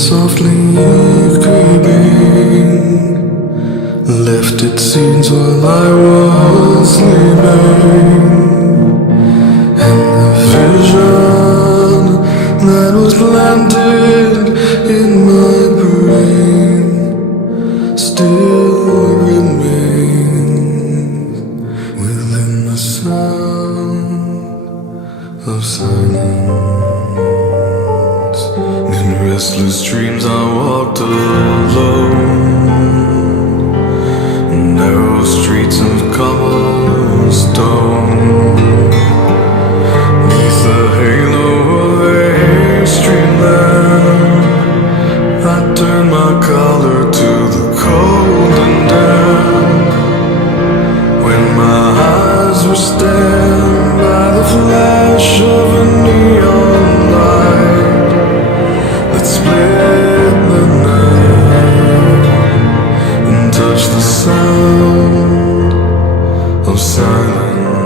softly creeping, left its scenes while I was sleeping, and the vision that was planted in my brain still remains within the sound of silence. In restless dreams I walked alone, narrow streets of cobblestone, neath the halo of a street lamp. I turned my collar to the cold and damp, when my eyes were stared by the flash of a neon light that split the night and touched the sound of silence.